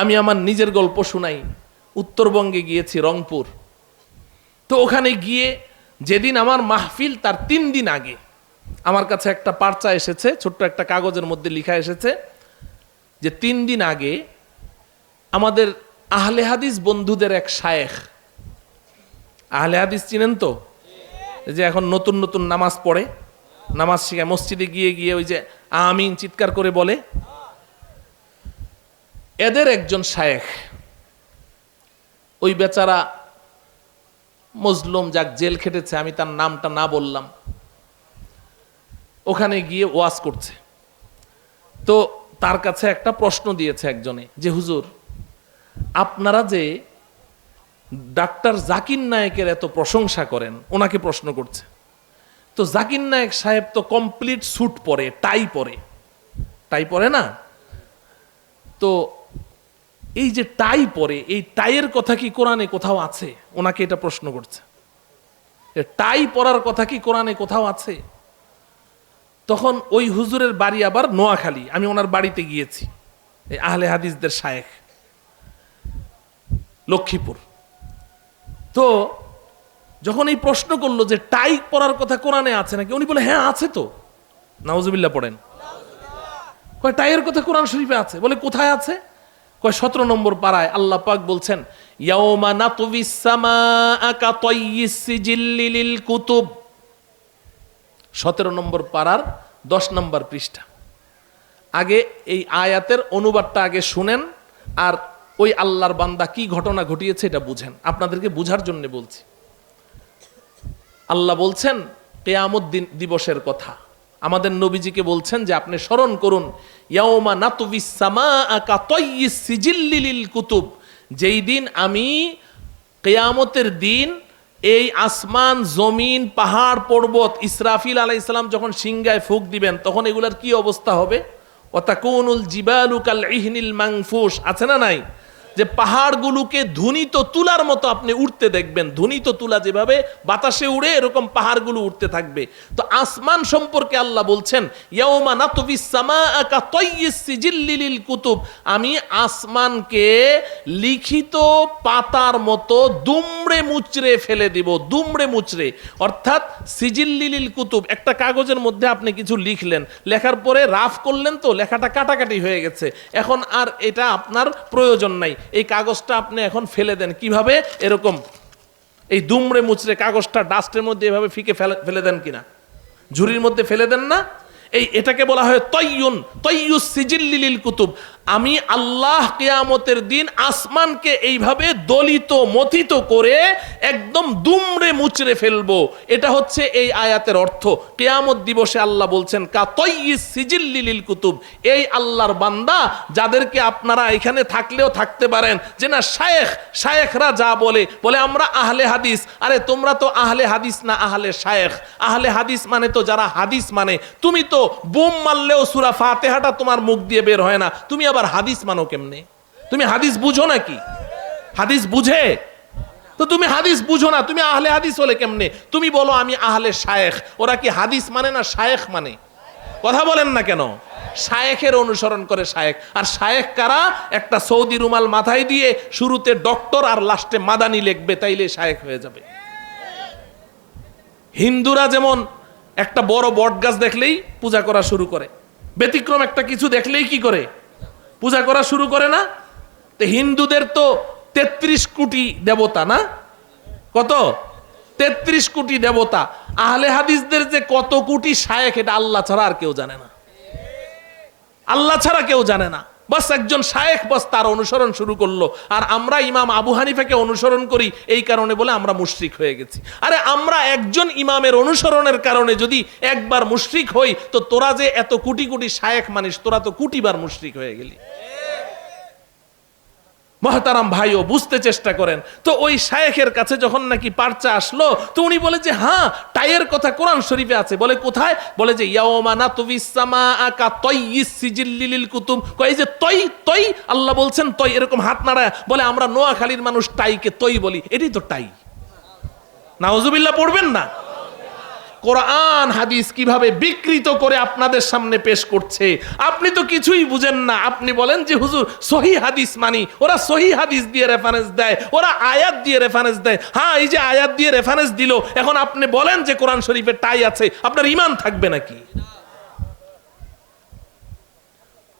আমি আমার নিজের গল্প শুনাই। উত্তরবঙ্গে গিয়েছি, রংপুর। তো ওখানে গিয়ে যেদিন আমার মাহফিল তার তিন দিন আগে, আমার কাছে একটা পার্চা এসেছে, ছোট্ট একটা কাগজের মধ্যে লিখা এসেছে যে তিন দিন আগে আমাদের আহলে হাদিস বন্ধুদের এক শায়েখ। আহলে হাদিস চিনেন তো? যে এখন নতুন নতুন নামাজ পড়ে, নামাজ শিখায়, মসজিদে গিয়ে গিয়ে ওই যে আমিন চিৎকার করে বলে এদের একজন শায়েখ। ওই বেচারা মজলুম, যাক, জেল খেটেছে, আমি তার নামটা না বললাম। ওখানে গিয়ে ওয়াজ করছে। তো তার কাছে একটা প্রশ্ন দিয়েছে একজনে যে, হুজুর, আপনারা যে ডাক্তার জাকির নায়েকের এত প্রশংসা করেন, ওনাকে প্রশ্ন করছে। তো জাকির নায়ক সাহেব তো কমপ্লিট স্যুট পরে টাই পরে। টাই পরে না? তো এই যে টাই পরে, এই টাইয়ের কথা কি কোরআনে কোথাও আছে? ওনাকে এটা প্রশ্ন করছে। টাই পরার কথা কি কোরআনে কোথাও আছে? তখন ওই হুজুরের বাড়ি আবার নোয়াখালী, আমি ওনার বাড়িতে গিয়েছি, এই আহলে হাদিসদের শায়েখ, লক্ষ্মীপুর। তো যখন এই প্রশ্ন করল যে টাই পরার কথা কোরআনে আছে নাকি, উনি বলে হ্যাঁ আছে তো। নাউজুবিল্লাহ পড়েন। টাইয়ের কথা কোরআন শরীফে আছে? বলে, কোথায় আছে? কয়, সতেরো নম্বর পাড়ায় আল্লাহ পাক বলছেন ইয়াওমা কুতুব। সতেরো নম্বর পাড়ার দশ নম্বর পৃষ্ঠা। আগে এই আয়াতের অনুবাদটা আগে শুনেন, আর ওই আল্লাহর বান্দা কি ঘটনা ঘটিয়েছে এটা বুঝেন। আপনাদেরকে বুঝার জন্য বলছি। আল্লাহ বলছেন, কেয়ামত দিবসের কথা। আমাদের নবীজিকে বলছেন যে আপনি স্মরণ করুন ইয়াওমা নাতুবিস সামাআ কাতাইয়িস সিজিল্লি কুতুব, যেই দিন আমি কেয়ামতের দিন এই আসমান, জমিন, পাহাড়, পর্বত, ইসরাফিল আলাই ইসলাম যখন সিংগায় ফুক দিবেন, তখন এগুলার কি অবস্থা হবে? ওয়াতাকুনুল জিবালু কাল ইহনিল মাংফুস আছে না নাই? যে পাহাড়গুলোকে ধুনিত তুলার মতো আপনি উঠতে দেখবেন। ধুনিত তুলা যেভাবে বাতাসে উড়ে এরকম পাহাড়গুলো উঠতে থাকবে। তো আসমান সম্পর্কে আল্লাহ বলছেন কুতুব। আমি আসমানকে লিখিত পাতার মতো দুমড়ে মুচড়ে ফেলে দিব, দুমড়ে মুচড়ে। অর্থাৎ সিজিল্লিলিল কুতুব, একটা কাগজের মধ্যে আপনি কিছু লিখলেন, লেখার পরে রাফ করলেন তো, লেখাটা কাটাকাটি হয়ে গেছে। এখন আর এটা আপনার প্রয়োজন নাই। এই কাগজটা আপনি এখন ফেলে দেন। কীভাবে? এরকম। এই দুমড়ে মুচড়ে কাগজটা ডাস্টের মধ্যে এভাবে ফিকে ফেলে ফেলে দেন কিনা? ঝুড়ির মধ্যে ফেলে দেন না? এই এটাকে বলা হয় তৈয়ুন, তৈয়ুস সিজিল্লিল কুতুব। আমি আল্লাহ কেয়ামতের দিন আসমানকে এইভাবে দলিত, মথিত করে একদম দুমড়ে মুচড়ে ফেলব। এটা হচ্ছে এই আয়াতের অর্থ। কেয়ামত দিবসে আল্লাহ বলছেন, কা তৈয়িস সিজিল্লিলিল কুতুব। এই আল্লাহর বান্দা যাদেরকে আপনারা এখানে থাকলেও থাকতে পারেন, যে না, শায়েখ, শায়েখরা যা বলে বলে আমরা আহলে হাদিস। আরে, তোমরা তো আহলে হাদিস না আহলে শায়েখ। আহলে হাদিস মানে তো যারা হাদিস মানে। তুমি তো বোম মারলেও সুরা ফাতেহাটা তোমার মুখ দিয়ে বের হয় না। তুমি আবার হাদিস মানো কেমনে? তুমি হাদিস বুঝো নাকি? হাদিস বুঝে? তো তুমি হাদিস বুঝো না, তুমি আহলে হাদিস হলে কেমনে? তুমি বলো আমি আহলে শায়েখ। ওরা কি হাদিস মানে না শায়েখ মানে? কথা বলেন না কেন? শায়েখের অনুসরণ করে শায়েখ। আর শায়েখ কারা? একটা সৌদি রুমাল মাথায় দিয়ে শুরুতে ডক্টর আর লাস্টে মাদানি লিখবে, তাইলে শায়েখ হয়ে যাবে। হিন্দুরা যেমন একটা বড় বট গাছ দেখলেই পূজা করা শুরু করে, ব্যতিক্রম একটা কিছু দেখলেই কি করে? পূজা করা শুরু করে না? তো হিন্দুদের তো তেত্রিশ কোটি দেবতা না? কত? তেত্রিশ কোটি দেবতা। আহলে হাদিসদের যে কত কোটি শায়েখ, এটা আল্লাহ ছাড়া আর কেউ জানে না। আল্লাহ ছাড়া কেউ জানে না। বাস একজন শায়েখ, বাস তার অনুসরণ শুরু করল। আর আমরা ইমাম আবু হানিফাকে অনুসরণ করি এই কারণে বলে আমরা মুশ্রিক হয়ে গেছি। আরে আমরা একজন ইমামের অনুসরণের কারণে যদি একবার মুশরিক হই, তো তোরা যে এত কোটি কোটি শায়েখ মানিস, তোরা তো কোটিবার মুশরিক হয়ে গেলি। মহতারাম ভাইও বুঝতে চেষ্টা করেন। তো ওই শায়েখের কাছে যখন নাকি পার্চা আসলো, তো উনি বলে যে হ্যাঁ টাইয়ের কথা কোরআন শরীফে আছে। বলে, কোথায়? বলে যে কুতুব। কয় যে তৈ তৈ আল্লাহ বলছেন তৈ এরকম হাত নাড়ায়। বলে, আমরা নোয়াখালীর মানুষ টাইকে তৈ বলি। এটাই তো টাই। নাউজুবিল্লাহ পড়বেন না? কোরআন হাদিস কীভাবে বিকৃত করে আপনাদের সামনে পেশ করছে? আপনি তো কিছুই বুঝেন না। আপনি বলেন যে, হুজুর, সহি হাদিস মানি। ওরা সহি হাদিস দিয়ে রেফারেন্স দেয়, ওরা আয়াত দিয়ে রেফারেন্স দেয়। হ্যাঁ এই যে আয়াত দিয়ে রেফারেন্স দিল, এখন আপনি বলেন যে কোরআন শরীফের টাই আছে, আপনার ইমান থাকবে নাকি?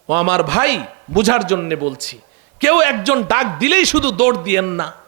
ও আমার ভাই, বুঝার জন্য বলছি। কেউ একজন ডাক দিলেই শুধু দৌড় দিয়েন না।